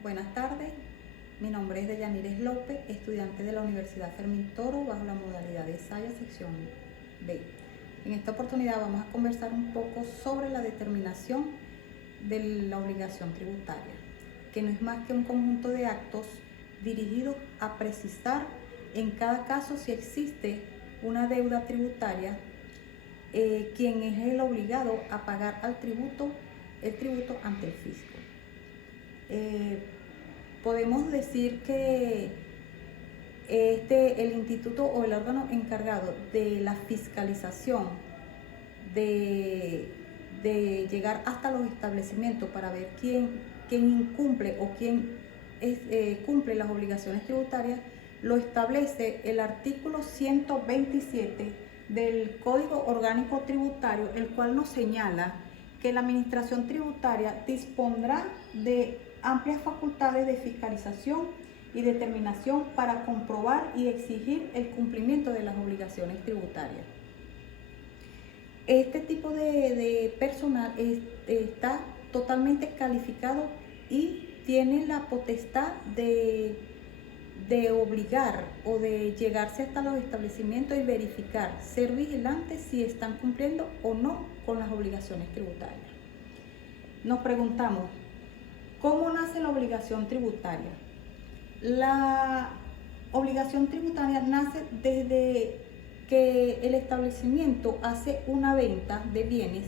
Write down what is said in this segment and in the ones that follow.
Buenas tardes, mi nombre es Deyanires López, estudiante de la Universidad Fermín Toro bajo la modalidad de Saya, sección B. En esta oportunidad vamos a conversar un poco sobre la determinación de la obligación tributaria, que no es más que un conjunto de actos dirigidos a precisar en cada caso si existe una deuda tributaria, quién es el obligado a pagar el tributo ante el fisco. Podemos decir que el instituto o el órgano encargado de la fiscalización de llegar hasta los establecimientos para ver quién incumple o quién cumple las obligaciones tributarias, lo establece el artículo 127 del Código Orgánico Tributario, el cual nos señala que la Administración Tributaria dispondrá de amplias facultades de fiscalización y determinación para comprobar y exigir el cumplimiento de las obligaciones tributarias. Este tipo de personal está totalmente calificado y tiene la potestad de obligar o de llegarse hasta los establecimientos y verificar, ser vigilantes si están cumpliendo o no con las obligaciones tributarias. Nos preguntamos, ¿cómo nace la obligación tributaria? La obligación tributaria nace desde que el establecimiento hace una venta de bienes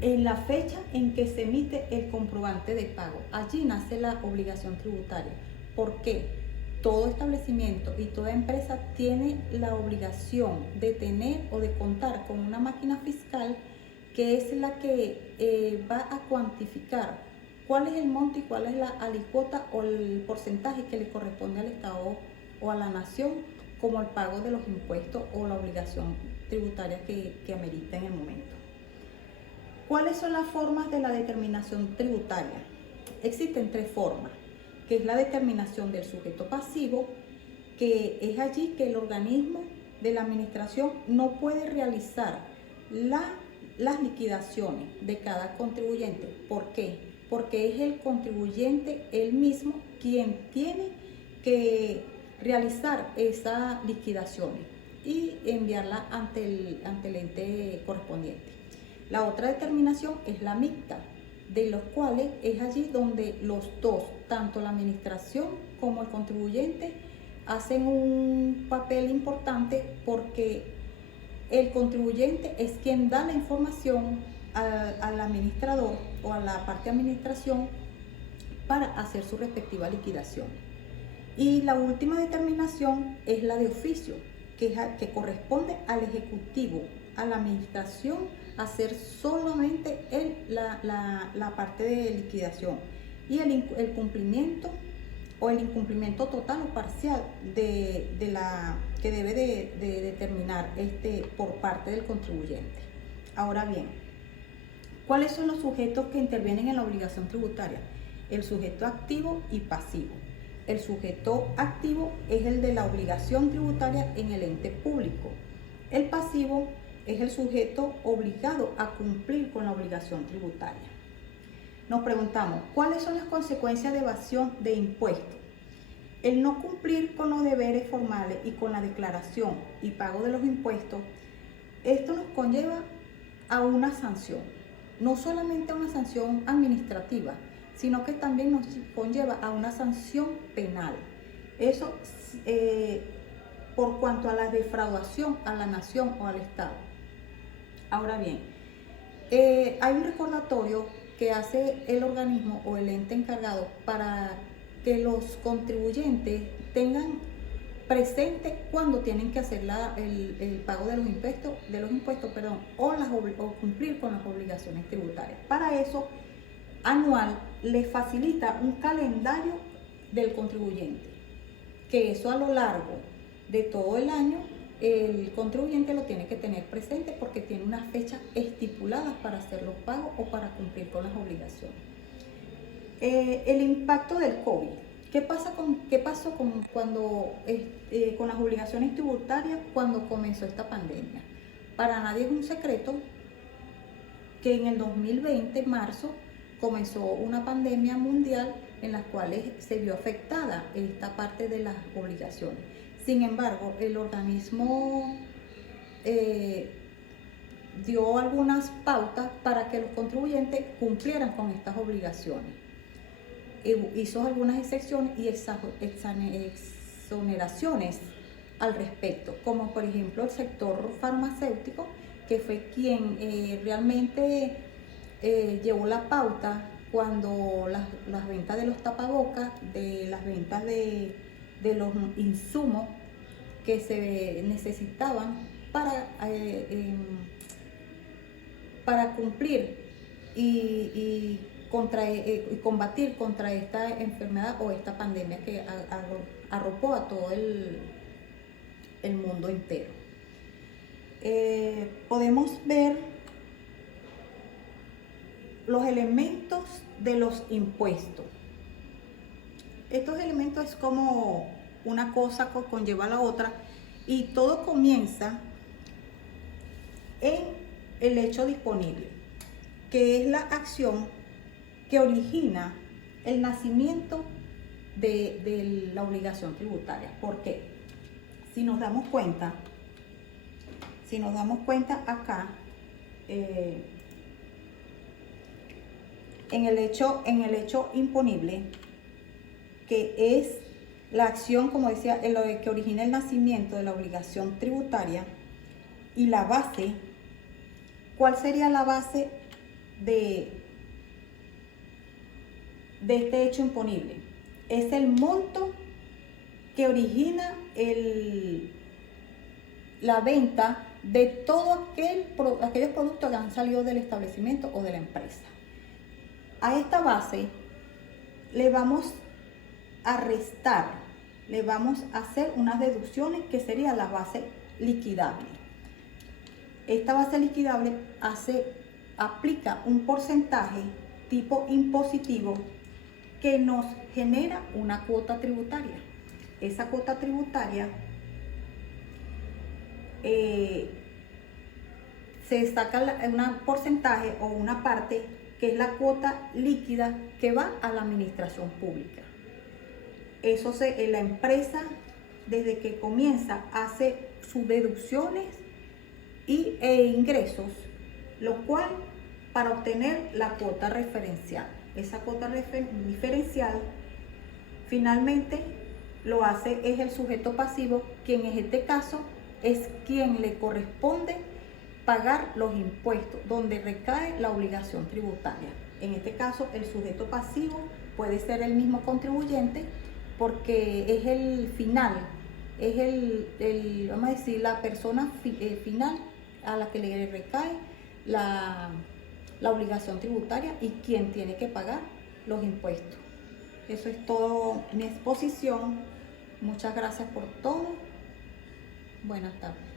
en la fecha en que se emite el comprobante de pago. Allí nace la obligación tributaria. ¿Por qué? Todo establecimiento y toda empresa tiene la obligación de tener o de contar con una máquina fiscal que es la que va a cuantificar cuál es el monto y cuál es la alícuota o el porcentaje que le corresponde al Estado o a la nación como el pago de los impuestos o la obligación tributaria que amerita en el momento. ¿Cuáles son las formas de la determinación tributaria? Existen tres formas, que es la determinación del sujeto pasivo, que es allí que el organismo de la administración no puede realizar las liquidaciones de cada contribuyente. ¿Por qué? Porque es el contribuyente él mismo quien tiene que realizar esas liquidaciones y enviarla ante el ente correspondiente. La otra determinación es la mixta, de los cuales es allí donde los dos, tanto la administración como el contribuyente, hacen un papel importante porque el contribuyente es quien da la información al administrador o a la parte de administración para hacer su respectiva liquidación. Y la última determinación es la de oficio, que corresponde al ejecutivo, a la administración, hacer solamente la parte de liquidación y el cumplimiento o el incumplimiento total o parcial que debe de determinar por parte del contribuyente. Ahora bien, ¿cuáles son los sujetos que intervienen en la obligación tributaria? El sujeto activo y pasivo. El sujeto activo es el de la obligación tributaria en el ente público. El pasivo es el sujeto obligado a cumplir con la obligación tributaria. Nos preguntamos, ¿cuáles son las consecuencias de evasión de impuestos? El no cumplir con los deberes formales y con la declaración y pago de los impuestos, esto nos conlleva a una sanción, no solamente a una sanción administrativa, sino que también nos conlleva a una sanción penal. Eso por cuanto a la defraudación a la nación o al Estado. Ahora bien, hay un recordatorio que hace el organismo o el ente encargado para que los contribuyentes tengan presente cuando tienen que hacer el pago de los impuestos, o cumplir con las obligaciones tributarias. Para eso, anual les facilita un calendario del contribuyente, que eso a lo largo de todo el año el contribuyente lo tiene que tener presente porque tiene unas fechas estipuladas para hacer los pagos o para cumplir con las obligaciones. El impacto del COVID. ¿Qué pasó con las obligaciones tributarias cuando comenzó esta pandemia? Para nadie es un secreto que en el 2020, marzo, comenzó una pandemia mundial en la cual se vio afectada esta parte de las obligaciones. Sin embargo, el organismo dio algunas pautas para que los contribuyentes cumplieran con estas obligaciones. Hizo algunas excepciones y exoneraciones al respecto, como por ejemplo el sector farmacéutico, que fue quien realmente llevó la pauta cuando las ventas de los tapabocas, de las ventas de los insumos que se necesitaban para cumplir y combatir contra esta enfermedad o esta pandemia que arropó a todo el mundo entero. Podemos ver los elementos de los impuestos. Estos elementos es como una cosa que conlleva a la otra y todo comienza en el hecho disponible, que es la acción que origina el nacimiento de la obligación tributaria. ¿Por qué? Si nos damos cuenta acá, en el hecho imponible, que es la acción, como decía, que origina el nacimiento de la obligación tributaria, y la base, ¿cuál sería la base de este hecho imponible? Es el monto que origina la venta de todos aquellos productos que han salido del establecimiento o de la empresa. A esta base le vamos a restar, le vamos a hacer unas deducciones que sería la base liquidable. Esta base liquidable aplica un porcentaje tipo impositivo que nos genera una cuota tributaria. Esa cuota tributaria se saca un porcentaje o una parte que es la cuota líquida que va a la administración pública. Eso la empresa, desde que comienza, hace sus deducciones e ingresos, lo cual para obtener la cuota referencial. Esa cuota diferencial finalmente es el sujeto pasivo, quien en este caso es quien le corresponde pagar los impuestos, donde recae la obligación tributaria. En este caso, el sujeto pasivo puede ser el mismo contribuyente, porque es el final, es vamos a decir, la persona final a la que le recae la obligación tributaria y quien tiene que pagar los impuestos. Eso es todo mi exposición. Muchas gracias por todo. Buenas tardes.